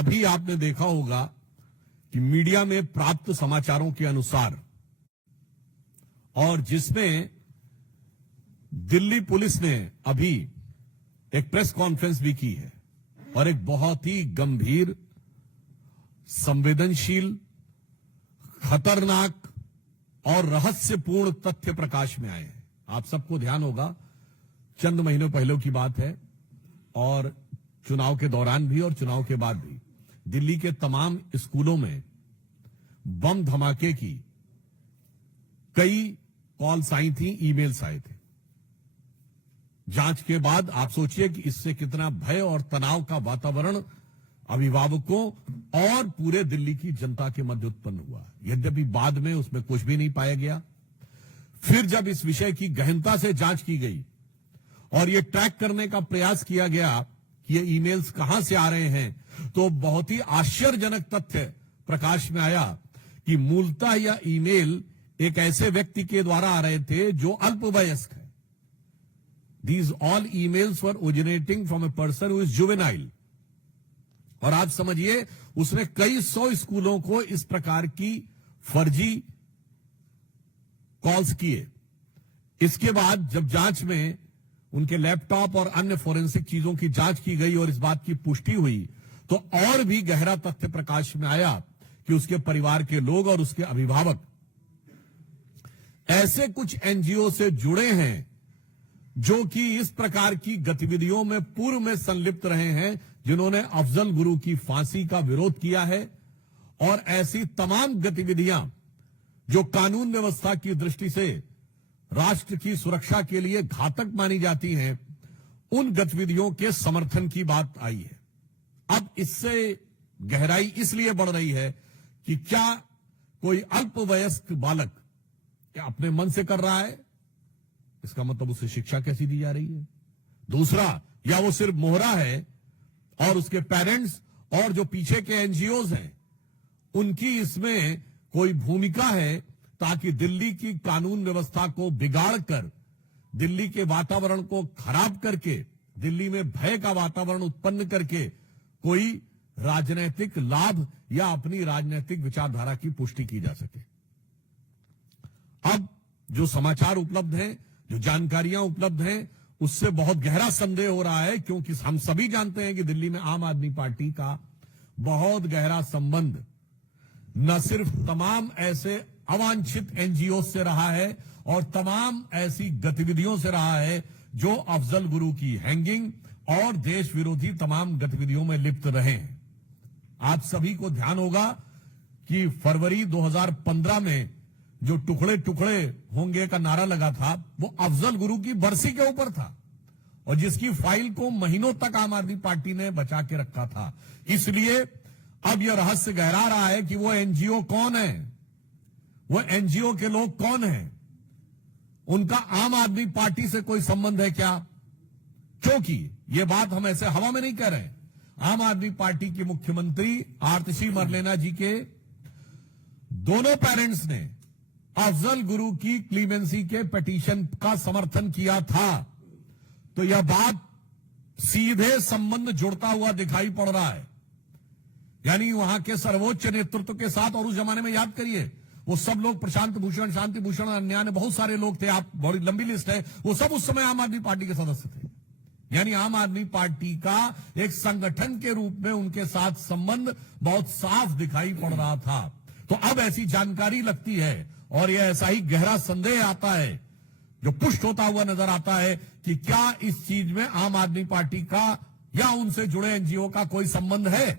अभी आपने देखा होगा कि मीडिया में प्राप्त समाचारों के अनुसार और जिसमें दिल्ली पुलिस ने अभी एक प्रेस कॉन्फ्रेंस भी की है और एक बहुत ही गंभीर, संवेदनशील, खतरनाक और रहस्यपूर्ण तथ्य प्रकाश में आए हैं। आप सबको ध्यान होगा, चंद महीनों पहले की बात है और चुनाव के दौरान भी और चुनाव के बाद भी दिल्ली के तमाम स्कूलों में बम धमाके की कई कॉल्स आई थी, ईमेल्स आए थे। जांच के बाद आप सोचिए कि इससे कितना भय और तनाव का वातावरण अभिभावकों और पूरे दिल्ली की जनता के मध्य उत्पन्न हुआ। यद्यपि बाद में उसमें कुछ भी नहीं पाया गया। फिर जब इस विषय की गहनता से जांच की गई और यह ट्रैक करने का प्रयास किया गया कि ये ईमेल्स कहां से आ रहे हैं, तो बहुत ही आश्चर्यजनक तथ्य प्रकाश में आया कि मूलतः यह ईमेल एक ऐसे व्यक्ति के द्वारा आ रहे थे जो अल्पवयस्क है। These all emails were originating from a person who is juvenile. और आप समझिए, उसने कई 100 स्कूलों को इस प्रकार की फर्जी कॉल्स किए। इसके बाद जब जांच में उनके लैपटॉप और अन्य फोरेंसिक चीजों की जांच की गई और इस बात की पुष्टि हुई, तो और भी गहरा तथ्य प्रकाश में आया कि उसके परिवार के लोग और उसके अभिभावक ऐसे कुछ एनजीओ से जुड़े हैं जो कि इस प्रकार की गतिविधियों में पूर्व में संलिप्त रहे हैं, जिन्होंने अफजल गुरु की फांसी का विरोध किया है। और ऐसी तमाम गतिविधियां जो कानून व्यवस्था की दृष्टि से राष्ट्र की सुरक्षा के लिए घातक मानी जाती हैं, उन गतिविधियों के समर्थन की बात आई है। अब इससे गहराई इसलिए बढ़ रही है कि क्या कोई अल्पवयस्क बालक क्या अपने मन से कर रहा है? इसका मतलब उसे शिक्षा कैसी दी जा रही है? दूसरा, या वो सिर्फ मोहरा है और उसके पेरेंट्स और जो पीछे के एनजीओज हैं उनकी इसमें कोई भूमिका है, ताकि दिल्ली की कानून व्यवस्था को बिगाड़कर, दिल्ली के वातावरण को खराब करके, दिल्ली में भय का वातावरण उत्पन्न करके कोई राजनीतिक लाभ या अपनी राजनीतिक विचारधारा की पुष्टि की जा सके। अब जो समाचार उपलब्ध हैं, जो जानकारियां उपलब्ध हैं, उससे बहुत गहरा संदेह हो रहा है, क्योंकि हम सभी जानते हैं कि दिल्ली में आम आदमी पार्टी का बहुत गहरा संबंध न सिर्फ तमाम ऐसे अवांछित एनजीओ से रहा है और तमाम ऐसी गतिविधियों से रहा है जो अफजल गुरु की हैंगिंग और देश विरोधी तमाम गतिविधियों में लिप्त रहे हैं। आप सभी को ध्यान होगा कि फरवरी 2015 में जो टुकड़े टुकड़े होंगे का नारा लगा था, वो अफजल गुरु की बरसी के ऊपर था और जिसकी फाइल को महीनों तक आम आदमी पार्टी ने बचा के रखा था। इसलिए अब यह रहस्य गहरा रहा है कि वो एनजीओ कौन है, वो एनजीओ के लोग कौन हैं, उनका आम आदमी पार्टी से कोई संबंध है क्या? क्योंकि यह बात हम ऐसे हवा में नहीं कह रहे। आम आदमी पार्टी की मुख्यमंत्री आतिशी मरलेना जी के दोनों पेरेंट्स ने अफजल गुरु की क्लीमेंसी के पिटीशन का समर्थन किया था, तो यह बात सीधे संबंध जुड़ता हुआ दिखाई पड़ रहा है। यानी वहां के सर्वोच्च नेतृत्व के साथ, और उस जमाने में याद करिए वो सब लोग, प्रशांत भूषण, शांति भूषण, अन्य अन्य बहुत सारे लोग थे, आप बड़ी लंबी लिस्ट है, वो सब उस समय आम आदमी पार्टी के सदस्य थे। यानी आम आदमी पार्टी का एक संगठन के रूप में उनके साथ संबंध बहुत साफ दिखाई पड़ रहा था। तो अब ऐसी जानकारी लगती है और यह ऐसा ही गहरा संदेह आता है, जो पुष्ट होता हुआ नजर आता है कि क्या इस चीज में आम आदमी पार्टी का या उनसे जुड़े एनजीओ का कोई संबंध है।